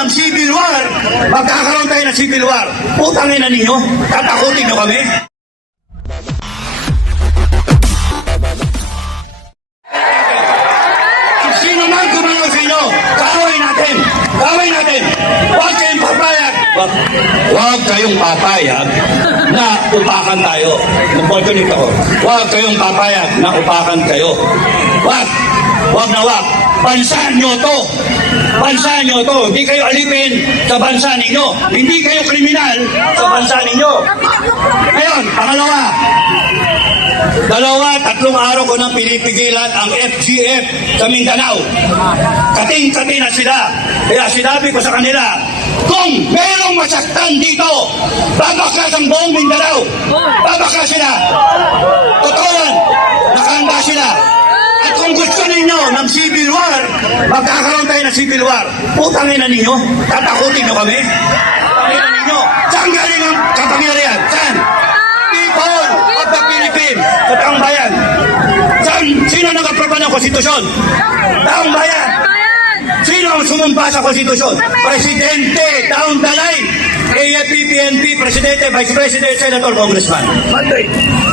ng civil war, magkakaroon tayo ng civil war. Putangin na ninyo, tatakutin nyo kami. Sino man gumalaw sa inyo, kaaway natin. Kaaway natin. Huwag kayong papayag. Huwag kayong papayag na upakan tayo. Mag-opportunity ako. Huwag kayong papayag na upakan kayo. Huwag. Huwag na huwag. Bansa nyo to. Bansa nyo to. Hindi kayo alipin sa bansa ninyo. Hindi kayo kriminal sa bansa ninyo. Ngayon, pangalawa. 2-3 araw ko nang pinipigilan ang FGF sa Mindanao. Kating-kati na sila. Kaya sinabi ko sa kanila, kung merong masaktan dito, babakas ang buong Mindanao. Babakas sila. Totoo yan. Nakahanda sila. At kung gusto ninyo ng civil war, magkakaroon tayo ng civil war. Putangin na ninyo. Tatakutin nyo kami. Putangin na ninyo. Saan galing ang kapangyarihan? Saan? People of the Philippines. Sa taong bayan. Saan? Sino nag-aproba ng konstitusyon? Taong bayan. Sino ang sumumpa sa konstitusyon? Presidente, down the line. AFP, PNP, Presidente, Vice President, Senator, Congressman.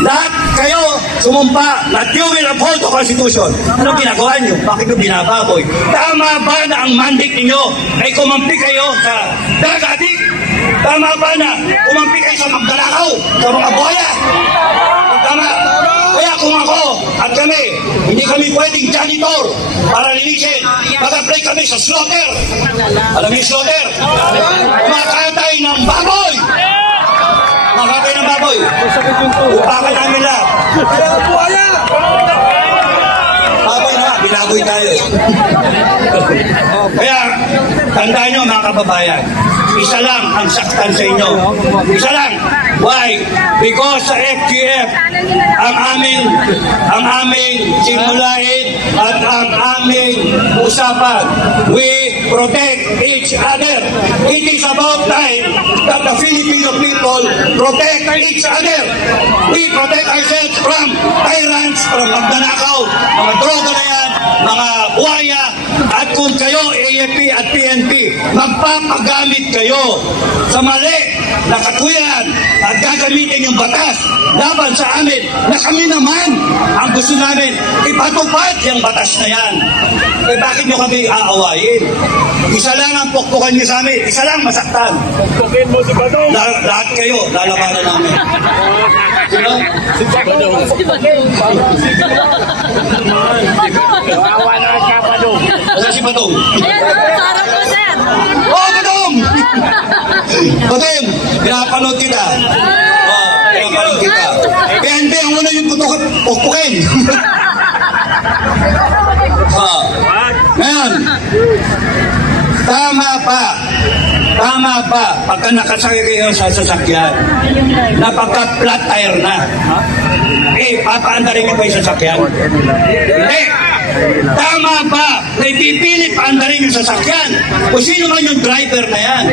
Lahat kayo sumumpa na you will uphold the Constitution. Ano ginagawa nyo? Bakit nyo binababoy? Tama ba na ang mandate ninyo ay kumampi kayo sa dagatik? Tama ba na kumampi kayo sa magdalakaw? Sa mga buhaya? Tama. Kaya kung ako at kami, hindi kami pwedeng janitor para linisin. Mag-apply kami sa slaughter. Alam niyo yung slaughter? Kumakatay ng baboy. Kumakatay ng baboy. Upakan namin lahat. Baboy na, binaboy tayo. Kaya, tandaan nyo mga kababayan, isa lang ang saktan sa inyo. Isa lang. Why? Because sa FGF, ang aming simulain at ang aming usapan, we protect each other. It is about time that the Filipino people protect each other. We protect ourselves from tyrants, from magnanakaw, mga droga na yan, mga buhaya, at kung kayo, AFP at PNP, magpapagamit kayo sa mali na katuyan at gagamitin yung batas laban sa amin na kami naman ang gusto namin ipatupad yung batas na yan. Eh bakit nyo kami aawayin? Isa lang ang pukpukan nyo sa amin, isa lang masaktan. Pukpukin mo si Badong. Lahat kayo, lalabanan namin. Sino? Si Badong. Kawawa naman ka, Badong. Wala si Badong. Sarap po, sir. Oh, Badong! Badong, pinapanood kita. Pinapanood kita. Kaya hindi, ang una yung pukpukin. Ngayon, tama pa, pagka nakasakay kayo sa sasakyan, na pagka-flat tire na, papaandarin niyo ba yung sasakyan? Hindi. Tama ba na ipipilit paandarin yung sasakyan? O sino man yung driver na yan?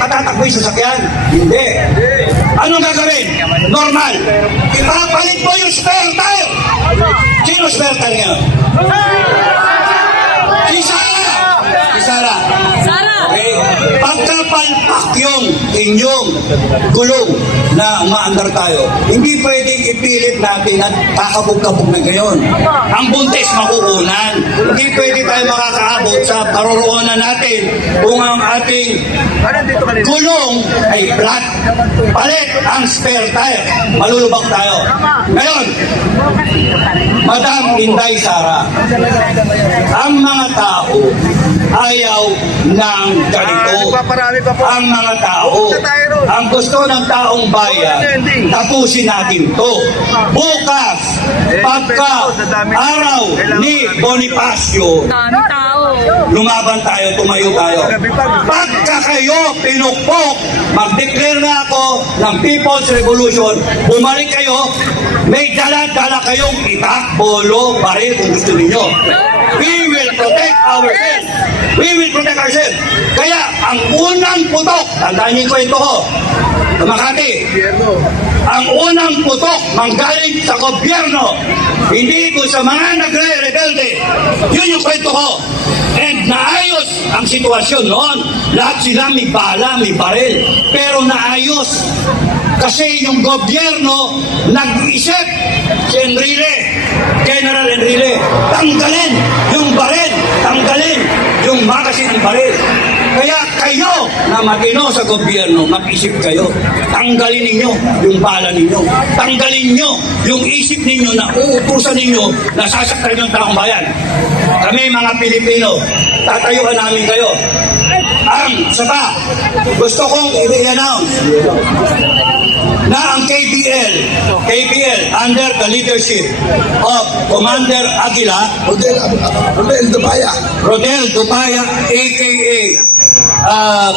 Patatakbo yung sasakyan? Hindi. Anong gagawin? Normal. Ipapalit mo yung spare tire. Sino spare tire ngayon? Si Sara. Okay? Pagkapalpak yung inyong gulong na umaandar tayo, hindi pwedeng ipilit natin at kakabog-kabog na gayon. Ang buntis makukunan. Hindi pwede tayo makakaabot sa paroroonan natin kung ang ating gulong ay flat. Palit ang spare tire. Malulubak tayo. Ngayon, Madam Inday Sara, ang mga tao ayaw ng ganito. Ang mga tao, ang gusto ng taong bayan, tapusin natin to. Bukas, pagka araw ni Bonifacio, lumaban tayo, tumayo tayo. Pagka kayo pinukpok, mag-declare na ako ng People's Revolution, bumalik kayo, may dala-dala kayong itak, bolo, baril kung gusto ninyo. We will protect ourselves. We will protect ourselves. Kaya ang unang putok, tandaan niyo yung kwento ko, Makati, ang unang putok manggaling sa gobyerno, hindi ko sa mga nagre-rebelde. Yun yung kwento ko. And naayos ang sitwasyon noon. Lahat sila may bala, may baril. Pero naayos. Kasi yung gobyerno nag-isip, si Enrile, General Enrile, tanggalin yung baril, tanggalin yung magasin ng baril. Kaya kayo na matino sa gobyerno, mag-isip kayo. Tanggalin ninyo yung bala ninyo. Tanggalin nyo yung isip ninyo na uutusan ninyo na sasaktan yung taong bayan. Kami mga Pilipino, tatayuan namin kayo. Ang isa pa, gusto kong i-announce na ang KBL under the leadership of Commander Aguila, Rodel Dupaya, aka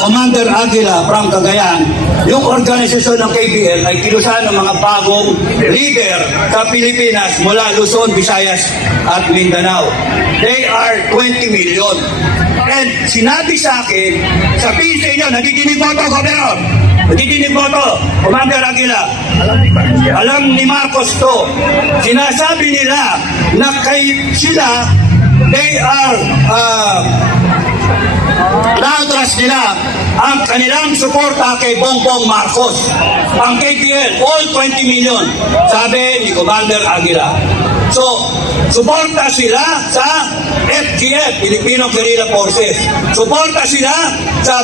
Commander Aguila from Cagayan, yung organisasyon ng KBL ay kinusahan ng mga bagong leader sa Pilipinas mula Luzon, Visayas at Mindanao. They are 20 million. And sinabi sa akin, sabihin sa inyo, nadidinig mo ito, Governor. Nadidinig mo ito, Commander Aguila. Alam ni Marcos to. Sinasabi nila na sila, they are na-address nila ang kanilang suporta kay Bongbong Marcos. Ang KPL, all 20 million, sabi ni Commander Aguila. So, suporta sila sa FGF, Filipino Guerrilla Forces. Suporta sila sa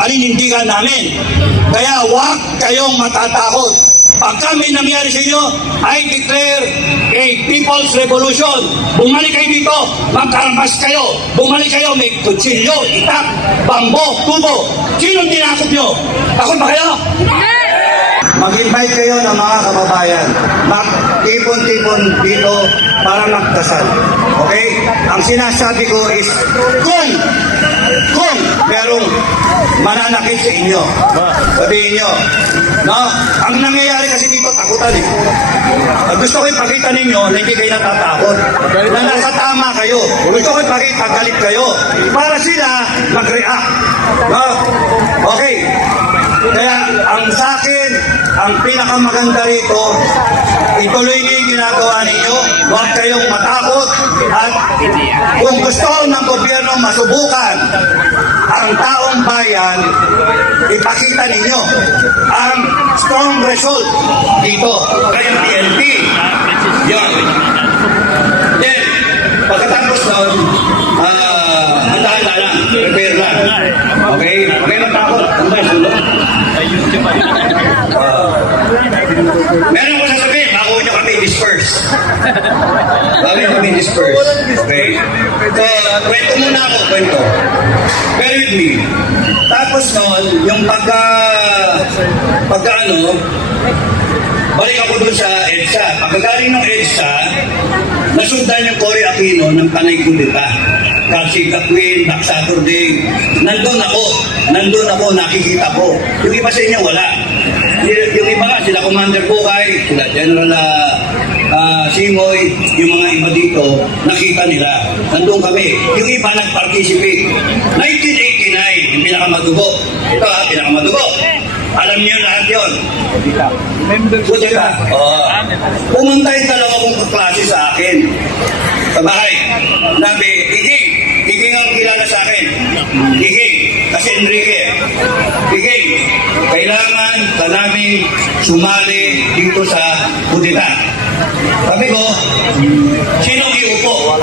paninindigan namin. Kaya huwag kayong matatakot. Pag kami nangyari sa inyo, I declare a people's revolution. Bumalik kayo dito, magkarmas kayo. Bumalik kayo, may kutsilyo, itak, bambo, tubo. Sinong tinakot nyo? Takot ba kayo? Mag-invite kayo ng mga kababayan. Mag-tipon-tipon dito para magdasal. Okay? Ang sinasabi ko is, kung merong mananakit sa inyo, sabihin nyo, no? Ang nangyayari kasi dito, takutan eh. Gusto ko ipakita ninyo na hindi kayo natatakot. Na nakatama kayo. Gusto ko ipakita, galit kayo. Para sila mag-react. No? Okay. Kaya ang sa akin, ang pinakamaganda rito, ituloy niyo yung ginagawa ninyo. Huwag kayong matakot. At kung gusto ng gobyerno masubukan ang taong bayan, ipakita ninyo ang strong result dito. Kayong PNP. Yun. Then, pagkatapos doon, handa-handa lang. Prepare lang. Okay? Okay na takot. Ang ba yung meron ko sasabihin, bago nyo kami disperse. Bago nyo kami disperse. Okay? So, kwento muna ako, kwento. Bear with me. Tapos noon, yung pagka balik ako doon sa EDSA. Pagkagaling ng EDSA, nasundan yung Cory Aquino ng Panay Kudeta. Kasi Queen, Black Saturday. Nandun ako, nakikita ko. Yung iba sa inyo, wala. Yung iba nga, sila Commander Bukay, sila General Simoy, yung mga iba dito, nakita nila. Nandun kami. Yung iba nag-participate. 1989, yung pinakamadugo. Ito pinakamadugo. Alam niyo lahat yun. Kudeta. Pumunta yung dalawa kong kaklase sa akin. Sa bahay. Nabi, Iging ang kilala sa akin. Iging, kasi Enrique. Iging, kailangan ka namin sumali dito sa kudeta. Sabi ko, sinong iupo?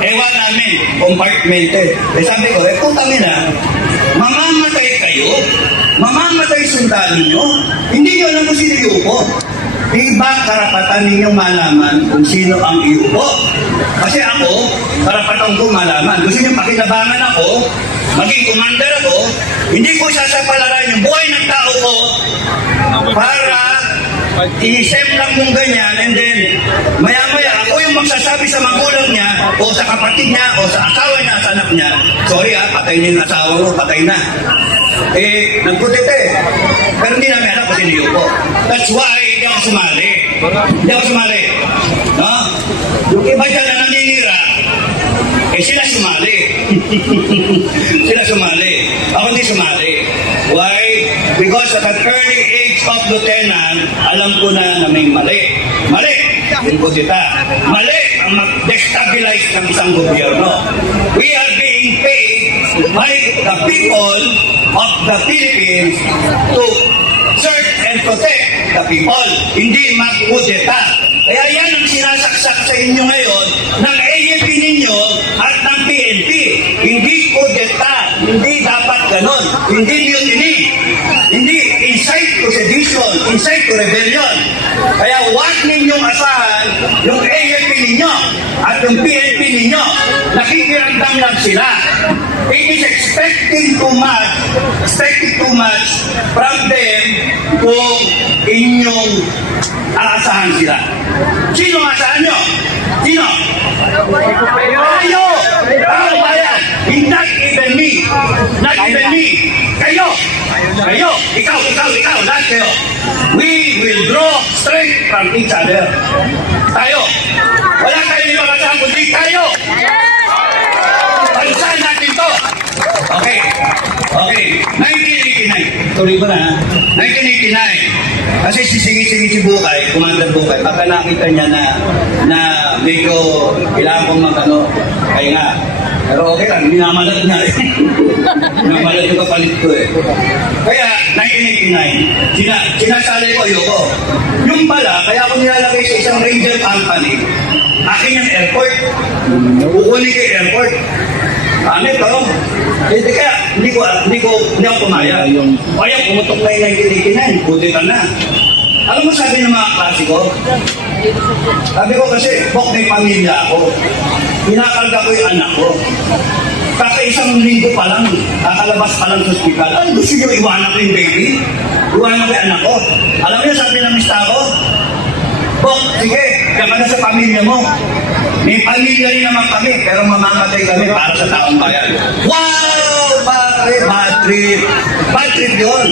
Ewan namin, compartmented. Sabi ko, putang ina, mamamatay kayo? Mamamatay sundalo nyo? Hindi nyo alam kung sino iupo. Diba karapatan ninyong malaman kung sino ang iupo? Kasi ako, karapatan ko malaman. Gusto nyo pakinabangan ako, maging commander ako, hindi ko sasapalaran yung buhay ng tao ko para i-save lang mong ganyan, and then maya-maya ako yung magsasabi sa magulang niya o sa kapatid niya o sa asawa niya, sa anak niya, sorry patay niya yung asawa mo, patay na. Nagkutite eh. Pero hindi namin alam kung sino po. That's why hindi ako sumali. Hindi ako sumali. No? Yung iba dyan na naninira, sila sumali. Sila sumali. Ako hindi sumali. Why? Because at an early age of lieutenant, alam ko na may mali. Mali! yung kudeta. Mali ang mag-destabilize ng isang gobyerno. We are being paid by the people of the Philippines to serve and protect the people, hindi mag-kudeta. Kaya yan ang sinasaksak sa inyo ngayon ng AFP ninyo at ng PNP. Hindi kudeta, hindi dapat ganon, hindi mutiny, hindi incite to sedition, incite to rebellion. Kaya huwag ninyong asahan yung AFP ninyo at yung PNP ninyo. Nakikiramdam lang sila. It is expecting too much from them kung inyong aasahan sila. Sino ang asahan nyo? Sino? Kayo! Ang bayan! Not even me! Not even me! Kayo! Kayo! Ikaw! Lahat kayo! We will draw strength from each other. Tayo! Wala tayo ibang asahan kundi tayo! Bansahan natin to! Okay. 1989. Tuloy ko na ha. 1989. Kasi sisingit-singit si Bukay, Commander Bukay, pagka nakita niya na medyo kailangan kong magano, kaya nga. Pero okay lang, minamalat niya eh. Minamalat yung kapalit ko eh. Kaya, 1989, sinasali ko ayoko. Yung pala, kaya ako nilalagay sa isang ranger company, akin yung airport. Kukunin ko yung airport. Ano ito? Hindi kaya, hindi ako pumayag. Kaya pumutok na yung 1989, buti ka na. Alam mo sabi ng mga klase ko? Sabi ko kasi, bok may pamilya ako. Pinakarga ko yung anak ko. Kakaisang linggo pa lang, kakalabas pa lang sa hospital. Ano gusto nyo, iwanan ko yung baby? Iwanan ko yung anak ko. Alam niyo, sabi ng mista ko, bok, sige, diyan ka na sa pamilya mo. May pamilya rin naman kami, pero mamamatay kami para sa taong bayan. Wow! Pare, bad trip. Bad trip yun.